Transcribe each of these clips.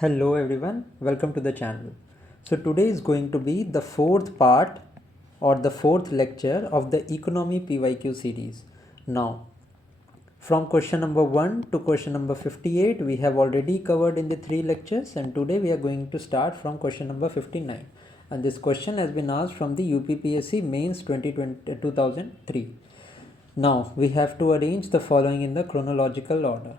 Hello everyone, welcome to the channel. So today is going to be the fourth part or the fourth lecture of the economy PYQ series. Now, from question number 1 to question number 58 we have already covered in the 3 lectures, and today we are going to start from question number 59, and this question has been asked from the UPSC mains 2003. Now we have to arrange the following in the chronological order.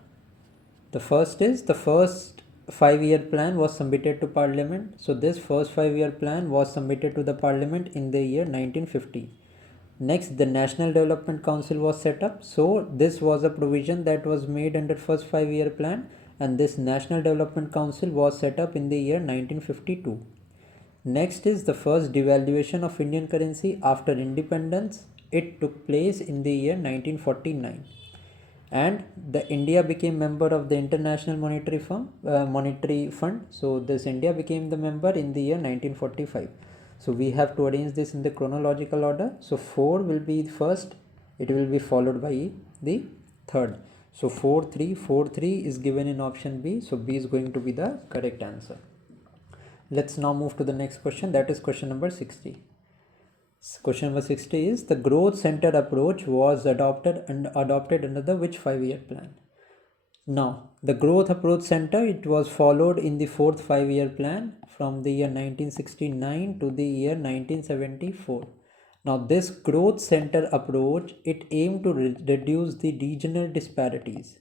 The first is the first 5-year plan was submitted to Parliament. So this first 5-year plan was submitted to the Parliament in the year 1950. Next, the National Development Council was set up. So this was a provision that was made under first 5-year plan, and this National Development Council was set up in the year 1952. Next is the first devaluation of Indian currency after independence. It took place in the year 1949. And the India became member of the International Monetary Fund. So this India became the member in the year 1945. So we have to arrange this in the chronological order. So 4 will be first, it will be followed by the third. So 4-3 is given in option B. So B is going to be the correct answer. Let's now move to the next question, that is question number 60. Question number 60 is the growth center approach was adopted under the which 5-year plan? Now the growth approach center, it was followed in the fourth 5-year plan from the year 1969 to the year 1974. Now this growth center approach, it aimed to reduce the regional disparities.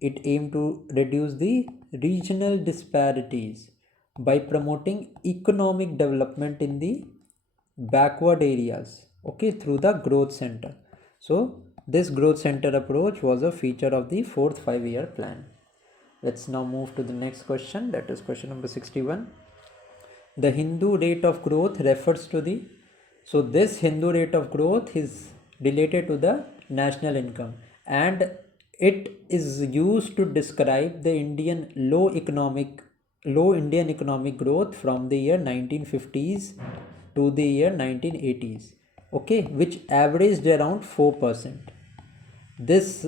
It aimed to reduce the regional disparities by promoting economic development in the backward areas, okay, through the growth center. So this growth center approach was a feature of the fourth 5-year plan. Let's now move to the next question, that is question number 61. The Hindu rate of growth refers to the, so this Hindu rate of growth is related to the national income, and it is used to describe the low Indian economic growth from the year 1950s to the year 1980s, okay, which averaged around 4%. This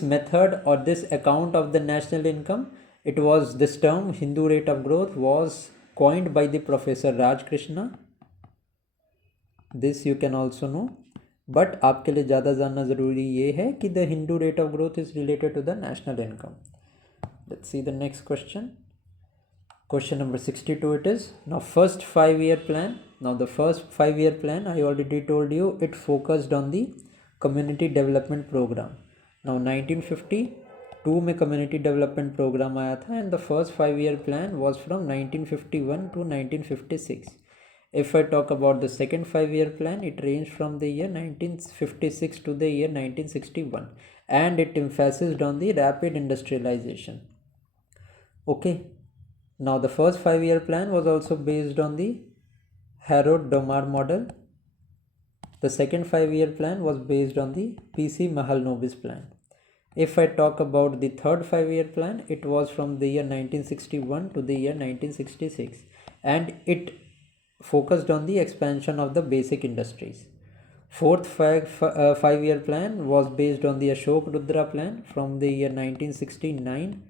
method or this account of the national income, this term Hindu rate of growth was coined by the Professor Raj Krishna. This you can also know, but आपके लिए ज़्यादा जानना ज़रूरी ये है कि the Hindu rate of growth is related to the national income. Let's see the next question. Question number 62 it is. Now first 5-year plan. Now the first 5-year plan, I already told you, it focused on the community development program. Now 1952 में community development program आया था, and the first 5-year plan was from 1951 to 1956. If I talk about the second 5-year plan, it ranged from the year 1956 to the year 1961, and it emphasized on the rapid industrialization. Okay. Now the first 5-year plan was also based on the Harrod-Domar model. The second 5-year plan was based on the P.C. Mahalanobis plan. If I talk about the third 5-year plan, it was from the year 1961 to the year 1966, and it focused on the expansion of the basic industries. Fourth 5-year plan was based on the Ashok Rudra plan from the year 1969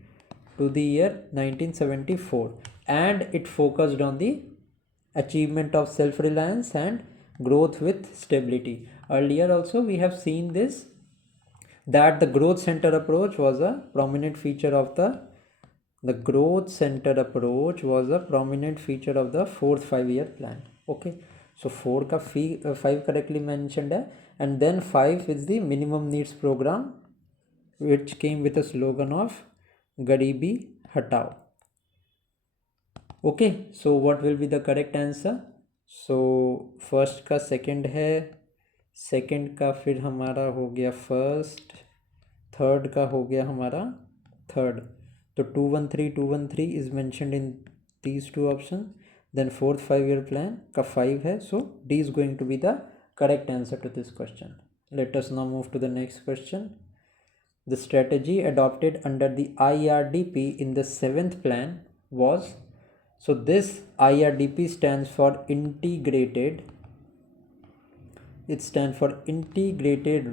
to the year 1974, and it focused on the achievement of self-reliance and growth with stability. Earlier also we have seen this, that the growth center approach was a prominent feature of the growth center approach was a prominent feature of the fourth 5-year plan. Okay, so 4 का 5 correctly mentioned है, and then 5 is the minimum needs program, which came with a slogan of Garibi Hatao. Okay, so what will be the correct answer? So first का second है, second का फिर हमारा हो गया first, third का हो गया हमारा third. तो 213 is mentioned in these two options. Then fourth 5-year plan का 5 है, so D is going to be the correct answer to this question. Let us now move to the next question. The strategy adopted under the IRDP in the 7th plan was, so this IRDP stands for Integrated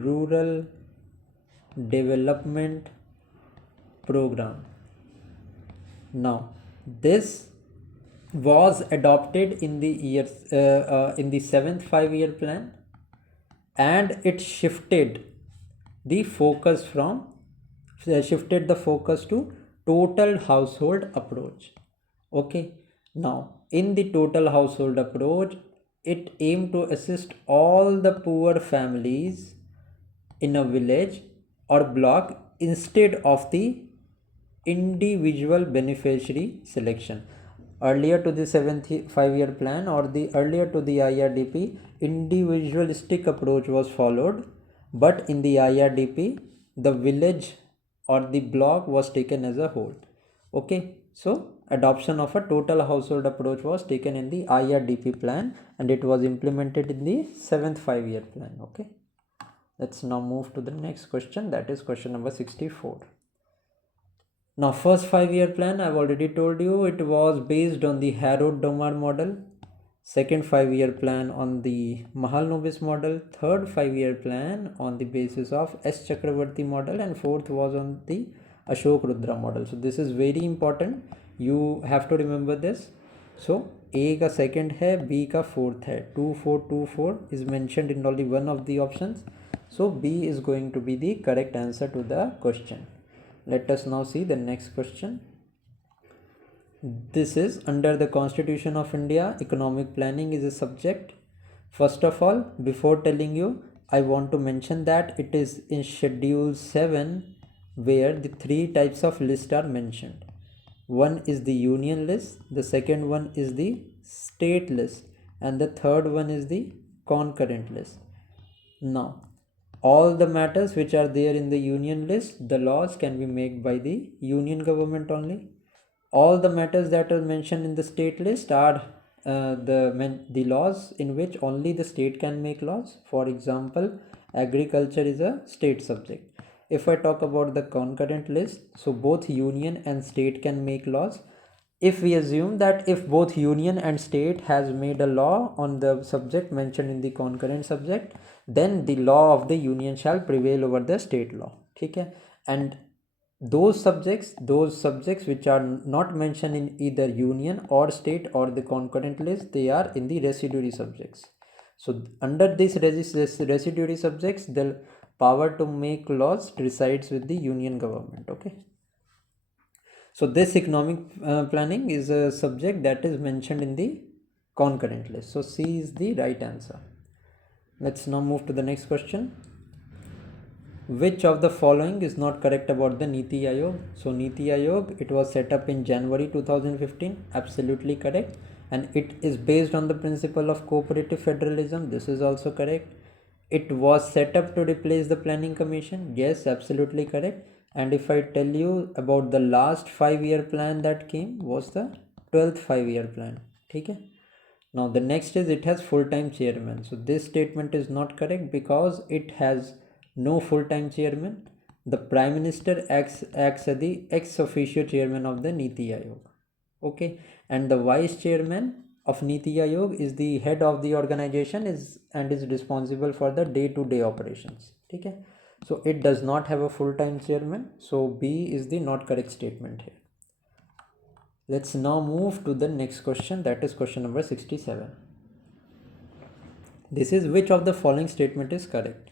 Rural Development Program. Now this was adopted in the in the 7th 5-year plan, and it shifted the focus to total household approach. Okay, now in the total household approach, it aimed to assist all the poor families in a village or block instead of the individual beneficiary selection. Earlier to the 7th 5-year plan, or the earlier to the IRDP, individualistic approach was followed, but in the IRDP, the village or the block was taken as a whole. Okay, so adoption of a total household approach was taken in the IRDP plan, and it was implemented in the 7th 5-year plan. Okay, let's now move to the next question, that is question number 64. Now, first 5-year plan, I've already told you, it was based on the Harrod-Domar model. Second 5-year plan on the Mahalanobis model. Third 5-year plan on the basis of S. Chakravarti model, and fourth was on the Ashok Rudra model. So this is very important. You have to remember this. So A का second है, B का fourth है. 2 4 2 4 is mentioned in only one of the options. So B is going to be the correct answer to the question. Let us now see the next question. This is under the Constitution of India, economic planning is a subject. First of all, before telling you, I want to mention that it is in schedule 7 where the 3 types of list are mentioned. One is the union list, the second one is the state list, and the third one is the concurrent list. Now, all the matters which are there in the union list, the laws can be made by the union government only. All the matters that are mentioned in the state list are the laws in which only the state can make laws. For example, agriculture is a state subject. If I talk about the concurrent list, so both union and state can make laws. If we assume that if both union and state has made a law on the subject mentioned in the concurrent subject, then the law of the union shall prevail over the state law. Okay, and those subjects which are not mentioned in either union or state or the concurrent list, they are in the residuary subjects. So under this residuary subjects, the power to make laws resides with the union government. Okay, so this economic planning is a subject that is mentioned in the concurrent list. So C is the right answer. Let's now move to the next question. Which of the following is not correct about the Niti Aayog? So Niti Aayog, it was set up in January 2015, absolutely correct, and it is based on the principle of cooperative federalism. This is also correct. It was set up to replace the planning commission. Yes, absolutely correct. And if I tell you about the last 5-year plan that came, was the 12th 5-year plan. Okay. Now the next is it has full-time chairman. So this statement is not correct because it has no full-time chairman. The Prime Minister acts as the ex officio chairman of the Niti Aayog. Okay, and the vice chairman of Niti Aayog is the head of the organization and is responsible for the day-to-day operations. Okay, so it does not have a full-time chairman. So B is the not correct statement here. Let's now move to the next question, that is question number 67. This is which of the following statement is correct?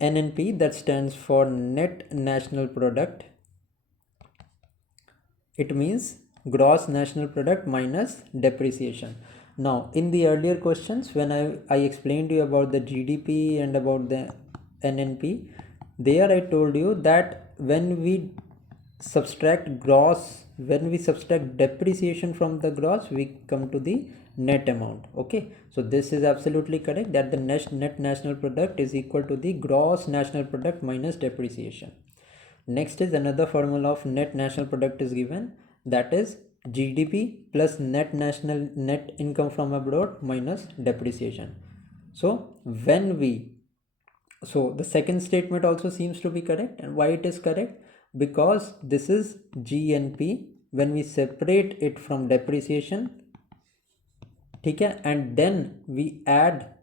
NNP, that stands for Net National Product. It means gross national product minus depreciation. Now in the earlier questions, when I explained you about the GDP and about the NNP, there I told you that when we subtract depreciation from the gross, we come to the net amount. Okay, so this is absolutely correct, that the net national product is equal to the gross national product minus depreciation. Next is another formula of net national product is given, that is GDP plus net income from abroad minus depreciation. So the second statement also seems to be correct. And why it is correct? Because this is GNP when we separate it from depreciation, okay, and then we add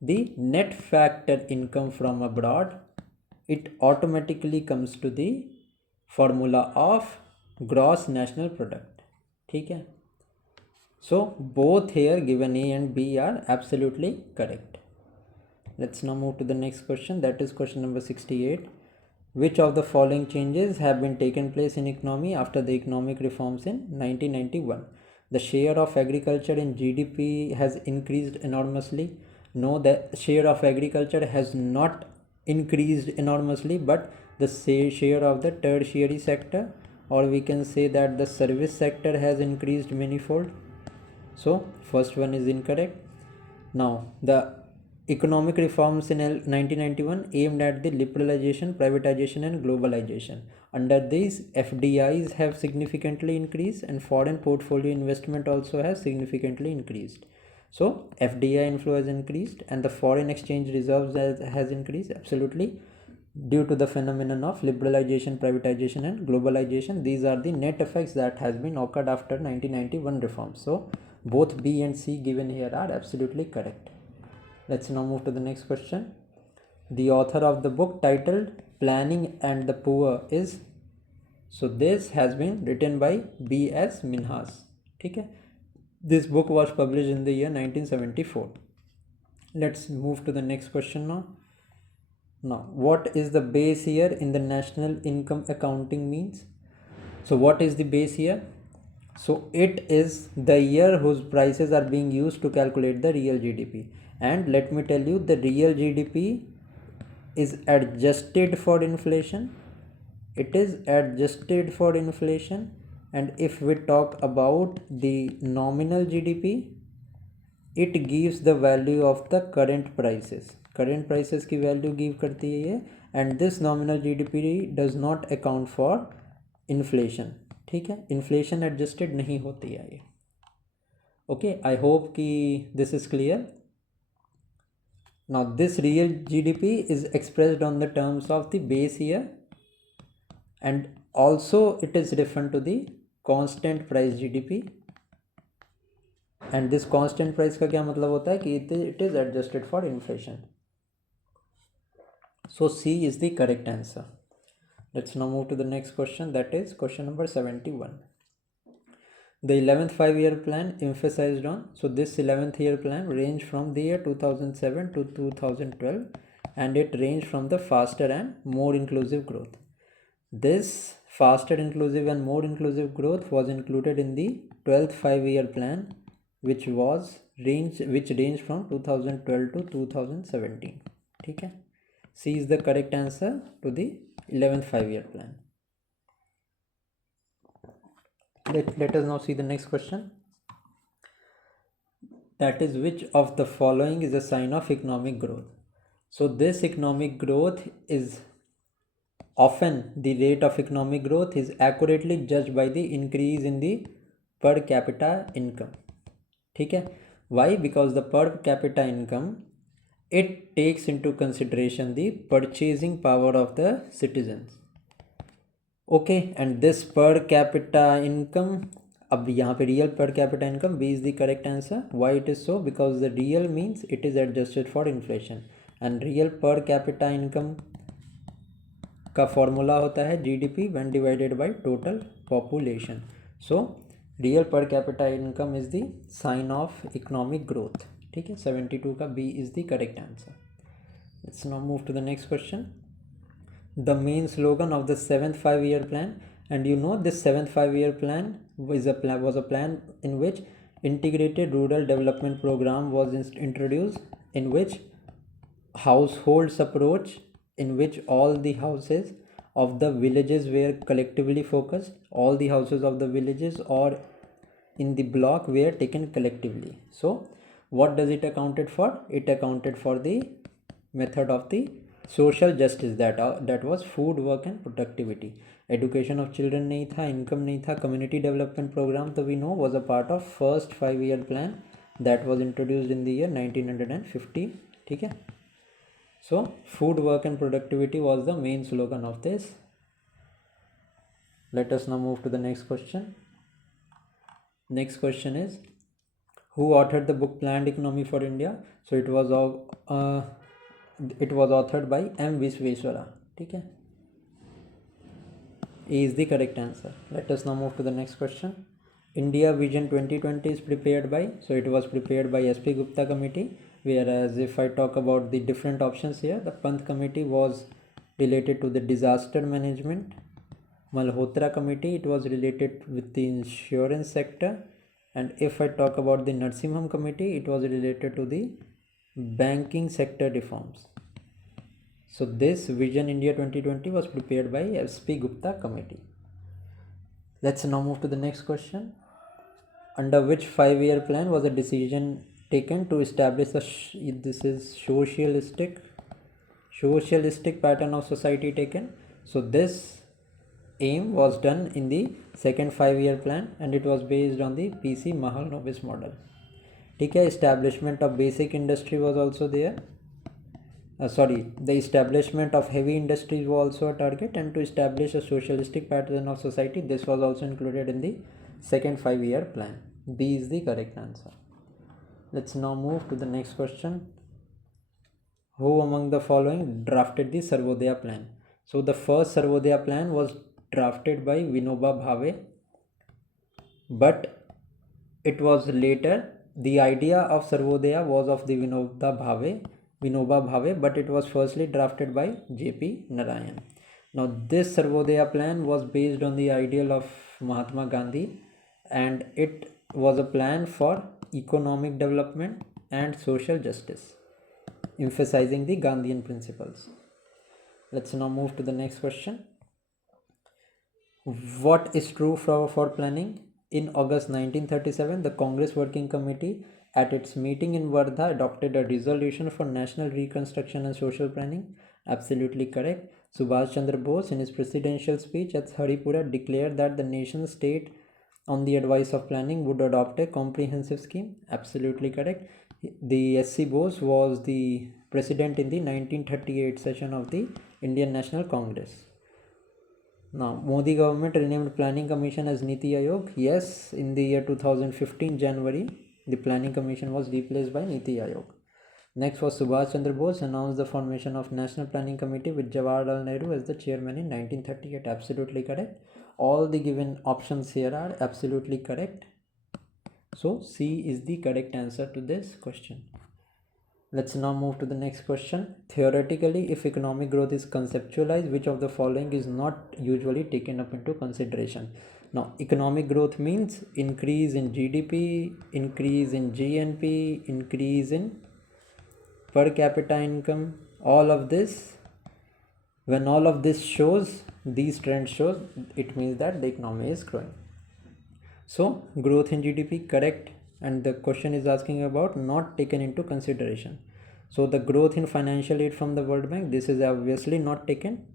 the net factor income from abroad, it automatically comes to the formula of gross national product, ठीक है. So both here given A and B are absolutely correct. Let's now move to the next question, that is question number 68. Which of the following changes have been taken place in economy after the economic reforms in 1991? The share of agriculture in GDP has increased enormously. No, the share of agriculture has not increased enormously, but the share of the tertiary sector, or we can say that the service sector, has increased manifold. So first one is incorrect. Now the economic reforms in 1991 aimed at the liberalization, privatization and globalization. Under these, FDIs have significantly increased and foreign portfolio investment also has significantly increased. So FDI inflow has increased and the foreign exchange reserves has increased absolutely due to the phenomenon of liberalization, privatization and globalization. These are the net effects that has been occurred after 1991 reforms. So both B and C given here are absolutely correct. Let's now move to the next question. The author of the book titled Planning and the Poor is, so this has been written by B.S. Minhas. Okay? This book was published in the year 1974. Let's move to the next question now. Now, what is the base year in the national income accounting means? So what is the base year? So it is the year whose prices are being used to calculate the real GDP. And let me tell you, the real GDP is adjusted for inflation. It is adjusted for inflation. And if we talk about the nominal GDP, it gives the value of the current prices. Current prices की value give करती है ये. And this nominal GDP does not account for inflation. ठीक है, inflation adjusted नहीं होती है ये. ओके, आई होप कि this is clear. Now this real GDP is expressed on the terms of the base year and also it is referred to the constant price GDP. And this constant price का क्या मतलब होता है कि it is adjusted for inflation. So C is the correct answer. Let's now move to the next question, that is question number 71. The 11th 5-year plan emphasized on, so this 11th year plan ranged from the year 2007 to 2012 and it ranged from the faster and more inclusive growth. This faster inclusive and more inclusive growth was included in the 12th 5-year plan which ranged from 2012 to 2017. ठीक है, C is the correct answer to the 11th 5-year plan. Let us now see the next question, that is which of the following is a sign of economic growth. So this economic growth is often, the rate of economic growth is accurately judged by the increase in the per capita income. ठीक है, why? Because the per capita income, it takes into consideration the purchasing power of the citizens. Okay, and this per capita income, अब यहाँ पे real per capita income, B is the correct answer. Why it is so? Because the real means it is adjusted for inflation and real per capita income का formula होता है GDP when divided by total population. So real per capita income is the sign of economic growth. ठीक है, 72 का B is the correct answer. Let's now move to the next question. The main slogan of the 7th 5-year plan, and you know this 7th 5-year plan was a plan in which integrated rural development program was introduced, in which households approach, in which all the houses of the villages were collectively focused. All the houses of the villages or in the block were taken collectively. So what does it accounted for? It accounted for the method of the social justice, that was food, work and productivity. Education of children नहीं था, income नहीं था. Community development program, तो we know, was a part of first 5-year plan that was introduced in the year 1950. ठीक है, so food, work and productivity was the main slogan of this. Let us now move to the next question. Next question is, who authored the book Planned Economy for India? So it was authored by M. Visveswara. ठीक है, A is the correct answer. Let us now move to the next question. India Vision 2020 is prepared by, so it was prepared by SP Gupta committee, whereas if I talk about the different options here, the Pant committee was related to the disaster management, Malhotra committee, it was related with the insurance sector, and if I talk about the Narsimham committee, it was related to the banking sector reforms. So this Vision India 2020 was prepared by SP Gupta committee. Let's now move to the next question. Under which 5-year plan was a decision taken to establish this is socialistic pattern of society taken? So this aim was done in the second 5-year plan, and it was based on the PC Mahalanobis model. Establishment of basic industry was also there. The establishment of heavy industries was also a target, and to establish a socialistic pattern of society, this was also included in the second 5-year plan. B is the correct answer. Let's now move to the next question. Who among the following drafted the Sarvodaya plan? So the first Sarvodaya plan was drafted by Vinoba Bhave, but it was later, the idea of Sarvodaya was of the Vinoba Bhave, but it was firstly drafted by J.P. Narayan. Now this Sarvodaya plan was based on the ideal of Mahatma Gandhi, and it was a plan for economic development and social justice, emphasizing the Gandhian principles. Let's now move to the next question. What is true for planning? In August 1937, the Congress Working Committee at its meeting in Wardha adopted a resolution for national reconstruction and social planning. Absolutely correct. Subhash Chandra Bose in his presidential speech at Haripura declared that the nation state on the advice of planning would adopt a comprehensive scheme. Absolutely correct. The S.C. Bose was the president in the 1938 session of the Indian National Congress. Now, Modi government renamed Planning Commission as Niti Aayog. Yes, in the year 2015 January, the Planning Commission was replaced by Niti Aayog. Next was Subhash Chandra Bose announced the formation of National Planning Committee with Jawaharlal Nehru as the chairman in 1938. Absolutely correct. All the given options here are absolutely correct. So C is the correct answer to this question. Let's now move to the next question. Theoretically, if economic growth is conceptualized, which of the following is not usually taken up into consideration? Now, economic growth means increase in GDP, increase in GNP, increase in per capita income. All of this, when all of this shows, these trends shows, it means that the economy is growing. So, growth in GDP, correct. And the question is asking about not taken into consideration. So the growth in financial aid from the World Bank, this is obviously not taken.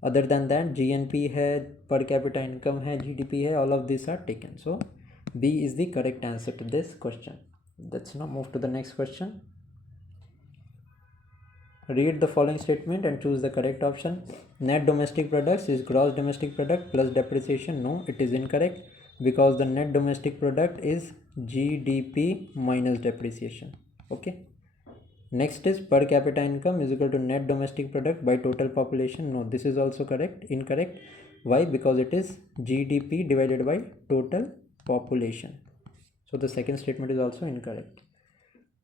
Other than that, GNP hai, per capita income hai, GDP hai, all of these are taken. So B is the correct answer to this question. Let's now move to the next question. Read the following statement and choose the correct option. Net domestic products is gross domestic product plus depreciation. No, it is incorrect, because the net domestic product is GDP minus depreciation. Okay. Next is per capita income is equal to net domestic product by total population. No, this is also incorrect. Why? Because it is GDP divided by total population. So the second statement is also incorrect.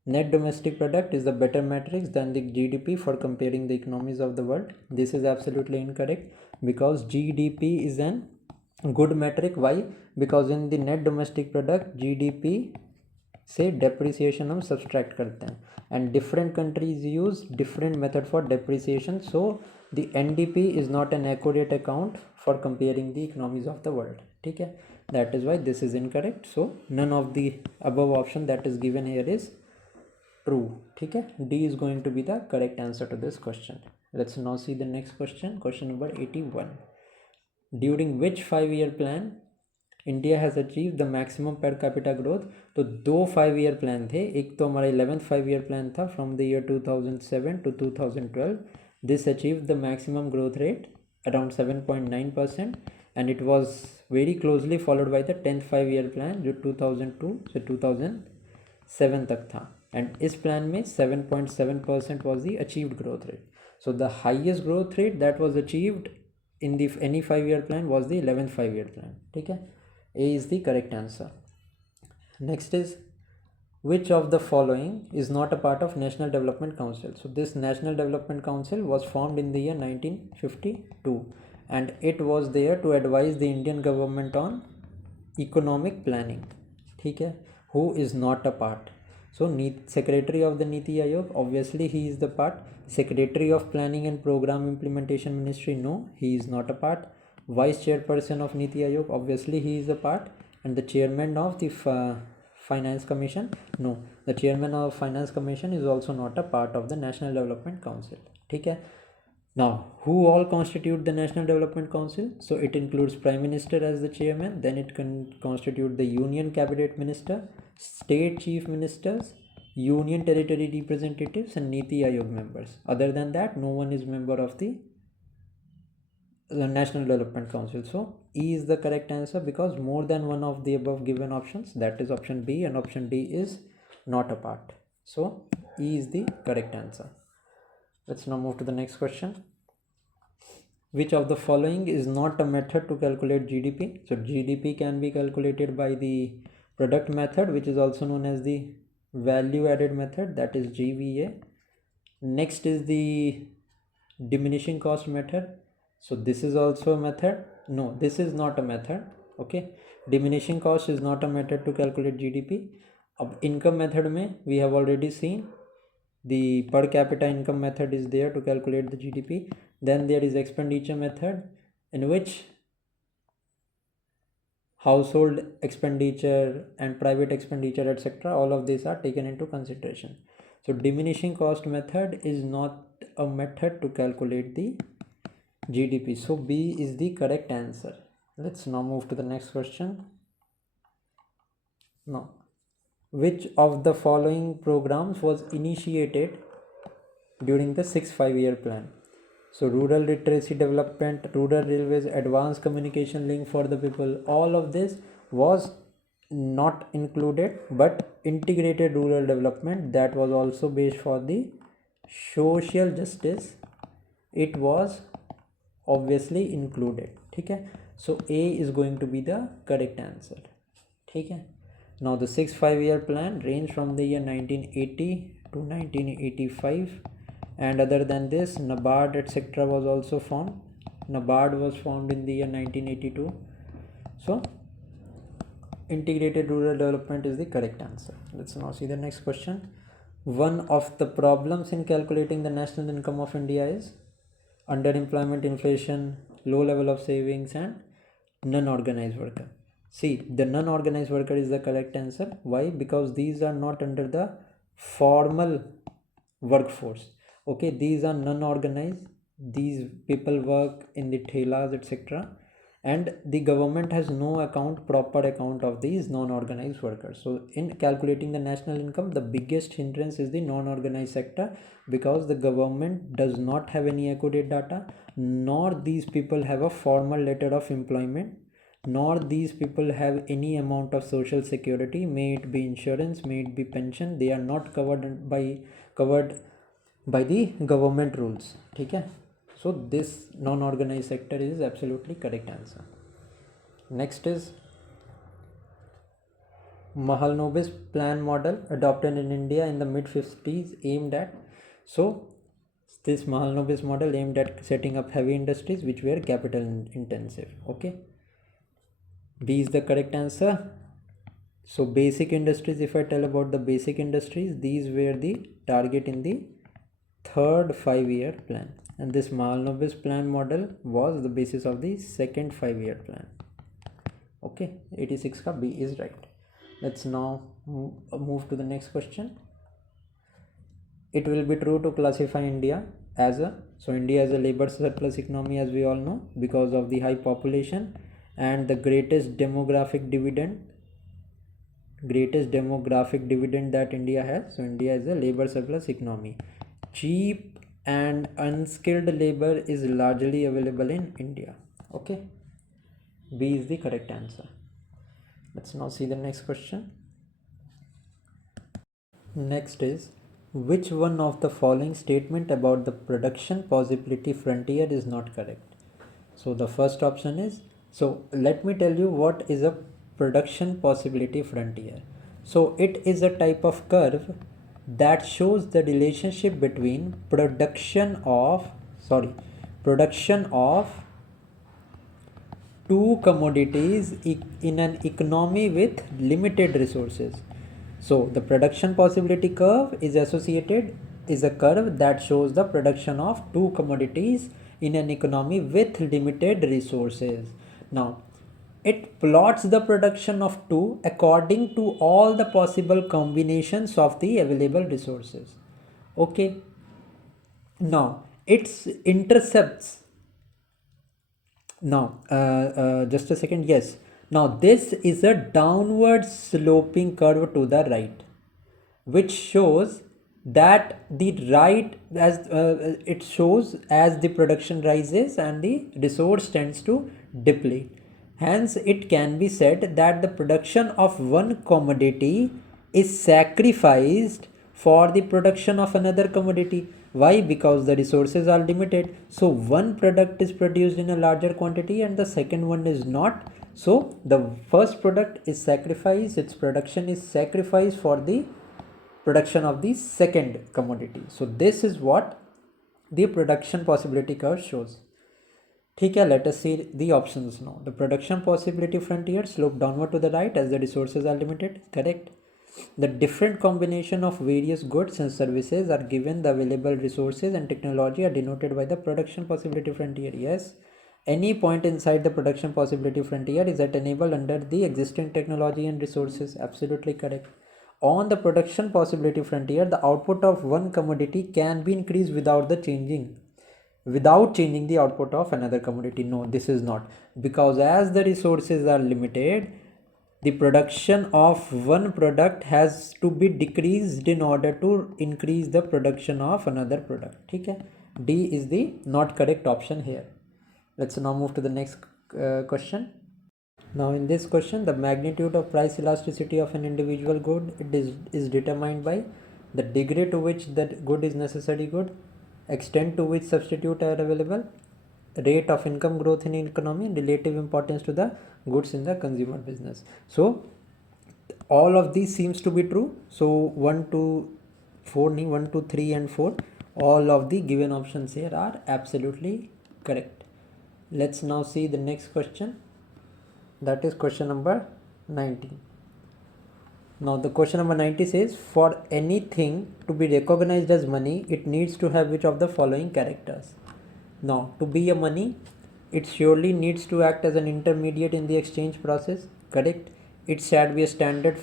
Net domestic product is the better matrix than the GDP for comparing the economies of the world. This is absolutely incorrect, because GDP is an good metric. Why? Because in the net domestic product, GDP से depreciation हम subtract करते हैं, and different countries use different method for depreciation, so the NDP is not an accurate account for comparing the economies of the world. ठीक है, that is why this is incorrect. So none of the above option that is given here is true. ठीक है, D is going to be the correct answer to this question. Let's now see the next question. Question number 81. During which 5-year plan India has achieve the maximum per capita growth? तो 2 5-year plan थे. एक तो हमारा 11th 5-year plan था from the year 2007 to 2012. This achieve the maximum growth rate around 7.9%, and it was very closely followed by the 10th 5-year plan जो 2002 से 2007 तक था, एंड इस प्लान में 7.7% was the achieved growth rate. So the highest growth rate that was achieved in the any 5-year plan was the 11th 5-year plan. ठीक है, A is the correct answer. Next is, which of the following is not a part of National Development Council? So this National Development Council was formed in the year 1952 and it was there to advise the Indian government on economic planning. ठीक है, who is not a part? So Secretary of the Niti Aayog, obviously he is the part. Secretary of Planning and Program Implementation Ministry, no, he is not a part. Vice Chairperson of Niti Aayog, obviously he is a part. And the Chairman of the Finance Commission, no, the Chairman of Finance Commission is also not a part of the National Development Council. ठीक है. Now, who all constitute the National Development Council? So it includes Prime Minister as the chairman, then it can constitute the Union Cabinet Minister, State Chief Ministers, Union Territory Representatives and Niti Aayog members. Other than that, no one is member of the National Development Council. So E is the correct answer because more than one of the above given options, that is option B and option D, is not a part. So E is the correct answer. Let's now move to the next question. Which of the following is not a method to calculate GDP? So GDP can be calculated by the product method, which is also known as the value added method, that is GVA. Next is the diminishing cost method. So this is also a method. No, this is not a method. Okay, diminishing cost is not a method to calculate GDP. Of income method mein, we have already seen the per capita income method is there to calculate the GDP. Then there is expenditure method, in which household expenditure and private expenditure, etc., all of these are taken into consideration. So diminishing cost method is not a method to calculate the GDP. So B is the correct answer. Let's now move to the next question. Now, which of the following programs was initiated during the 6th 5-year plan? So rural literacy development, rural railways, advanced communication link for the people, all of this was not included, but integrated rural development, that was also based for the social justice, it was obviously included. ठीक है, so A is going to be the correct answer. ठीक है. Now the 6th 5-year plan ranged from the year 1980 to 1985, and other than this, NABARD etc. was also formed. NABARD was formed in the year 1982. So integrated rural development is the correct answer. Let's now see the next question. One of the problems in calculating the national income of India is underemployment, inflation, low level of savings and non-organized worker. See, the non-organized worker is the correct answer. Why? Because these are not under the formal workforce. Okay, these are non-organized. These people work in the thelas, etc. And the government has no proper account of these non-organized workers. So in calculating the national income, the biggest hindrance is the non-organized sector, because the government does not have any accurate data, nor these people have a formal letter of employment, nor these people have any amount of social security, may it be insurance, may it be pension. They are not covered by the government rules. ठीक है, so this non-organized sector is absolutely correct answer. Next is Mahalanobis plan model adopted in India in the mid-50s aimed at, so this Mahalanobis model aimed at setting up heavy industries which were capital intensive. Okay, B is the correct answer. So basic industries, if I tell about the basic industries, these were the target in the 3rd 5-year plan, and this Mahalanobis plan model was the basis of the 2nd 5-year plan. Okay, 86 ka B is right. Let's now move to the next question. It will be true to classify India as India as a labor surplus economy, as we all know, because of the high population and the greatest demographic dividend that India has. So India is a labor surplus economy. Cheap and unskilled labor is largely available in India. Okay, B is the correct answer. Let's now see the next question. Next is, which one of the following statement about the production possibility frontier is not correct? So the first option is, so let me tell you what is a production possibility frontier. So it is a type of curve that shows the relationship between production of two commodities in an economy with limited resources. So the production possibility curve is a curve that shows the production of two commodities in an economy with limited resources. Now, it plots the production of two according to all the possible combinations of the available resources. Okay. Now, its intercepts now, just a second. Yes. Now, this is a downward sloping curve to the right, which shows that the right as it shows as the production rises and the resource tends to deplete. Hence, it can be said that the production of one commodity is sacrificed for the production of another commodity. Why? Because the resources are limited. So one product is produced in a larger quantity and the second one is not. So the first product is sacrificed, its production is sacrificed for the production of the second commodity. So this is what the production possibility curve shows. ठीक है, let us see the options now. The production possibility frontier slope downward to the right as the resources are limited. Correct. The different combination of various goods and services are given the available resources and technology are denoted by the production possibility frontier. Yes. Any point inside the production possibility frontier is attainable under the existing technology and resources. Absolutely correct. On the production possibility frontier, the output of one commodity can be increased without changing the output of another commodity. No, this is not, because as the resources are limited, the production of one product has to be decreased in order to increase the production of another product. Okay, D is the not correct option here. Let's now move to the next question. Now in this question, the magnitude of price elasticity of an individual good is determined by the degree to which that good is necessary good, extent to which substitute are available, rate of income growth in economy, and relative importance to the goods in the consumer business. So all of these seems to be true. So 1 2 3 and 4, all of the given options here are absolutely correct. Let's now see the next question. That is question number 19. Now the question number 90 says, for anything to be recognized as money, it needs to have which of the following characters? Now, to be a money, it surely needs to act as an intermediate in the exchange process. Correct. It should be a standard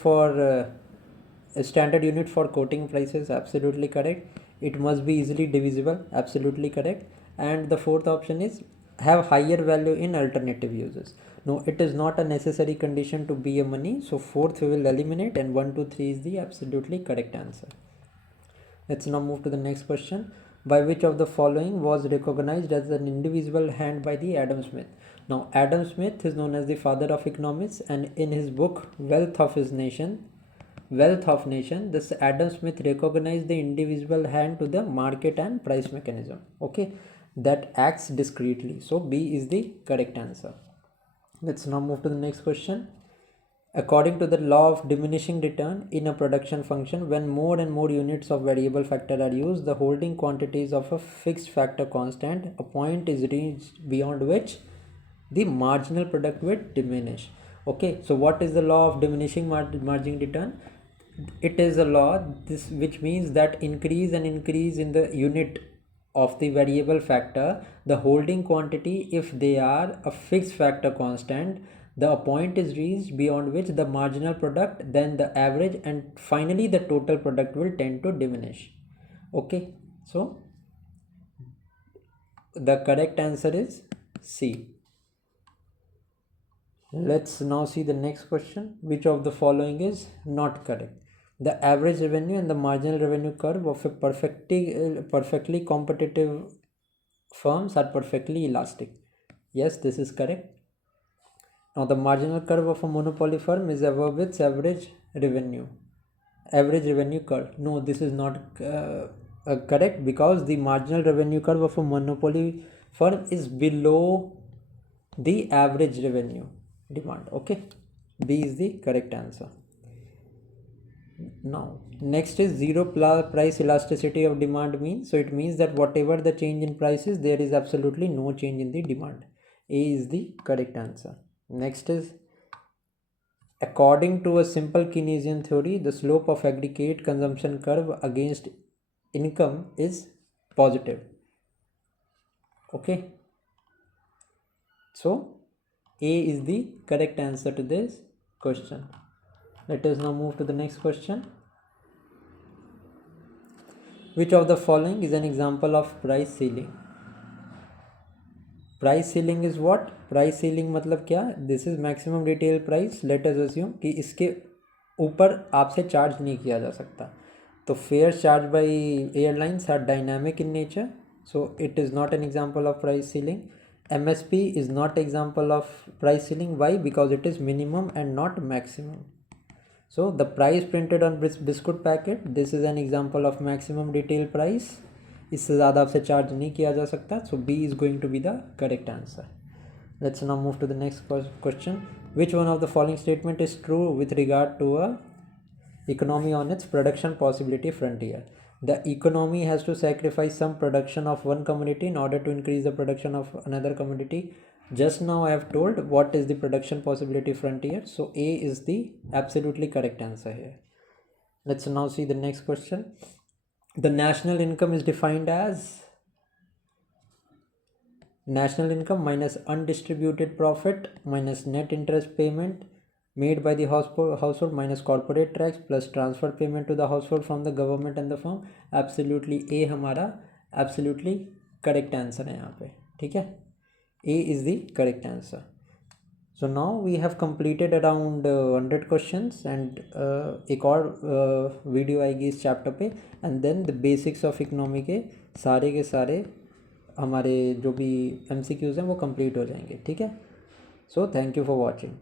unit for quoting prices. Absolutely correct. It must be easily divisible. Absolutely correct. And the fourth option is have higher value in alternative uses. No, it is not a necessary condition to be a money. So fourth we will eliminate, and 1 2 3 is the absolutely correct answer. Let's now move to the next question. By which of the following was recognized as an indivisible hand by the Adam Smith? Now Adam Smith is known as the father of economics, and in his book Wealth of Nation, this Adam Smith recognized the indivisible hand to the market and price mechanism. Okay, that acts discreetly. So B is the correct answer. Let's now move to the next question. According to the law of diminishing return in a production function, when more and more units of variable factor are used, the holding quantities of a fixed factor constant, a point is reached beyond which the marginal product will diminish. Okay, so what is the law of diminishing margin return? It is a law which means that increase in the unit of the variable factor, the holding quantity, if they are a fixed factor constant, the point is reached beyond which the marginal product, then the average, and finally the total product will tend to diminish. Okay, so the correct answer is C. Let's now see the next question. Which of the following is not correct? The average revenue and the marginal revenue curve of a perfectly competitive firms are perfectly elastic. Yes, this is correct. Now the marginal curve of a monopoly firm is above its average revenue curve. No, this is not correct, because the marginal revenue curve of a monopoly firm is below the average revenue demand. Okay, B is the correct answer. Now next is zero price elasticity of demand means. So it means that whatever the change in price is, there is absolutely no change in the demand. A is the correct answer. Next is, according to a simple Keynesian theory, the slope of aggregate consumption curve against income is positive. Okay, so A is the correct answer to this question. Let us now move to the next question. Which of the following is an example of price ceiling? Price ceiling is what? Price ceiling मतलब क्या? This is maximum retail price. Let us assume कि इसके ऊपर आपसे charge नहीं किया जा सकता. तो fares charged by airlines are dynamic in nature, so it is not an example of price ceiling. MSP is not example of price ceiling. Why? Because it is minimum and not maximum. So the price printed on biscuit packet, this is an example of maximum retail price. इससे ज़्यादा आपसे charge नहीं किया जा सकता. So B is going to be the correct answer. Let's now move to the next question. Which one of the following statement is true with regard to a economy on its production possibility frontier? The economy has to sacrifice some production of one commodity in order to increase the production of another commodity. Just now I have told what is the production possibility frontier. So A is the absolutely correct answer here. Let's now see the next question. The national income is defined as national income minus undistributed profit minus net interest payment made by the household minus corporate tax plus transfer payment to the household from the government and the firm. Absolutely A हमारा absolutely correct answer है यहाँ पे. ठीक है, A is the correct answer. So now we have completed around 100 questions and एक और video आएगी इस चैप्टर पे, and then the basics of economy के सारे हमारे जो भी MCQs हैं वो कंप्लीट हो जाएंगे. ठीक है, so thank you for watching.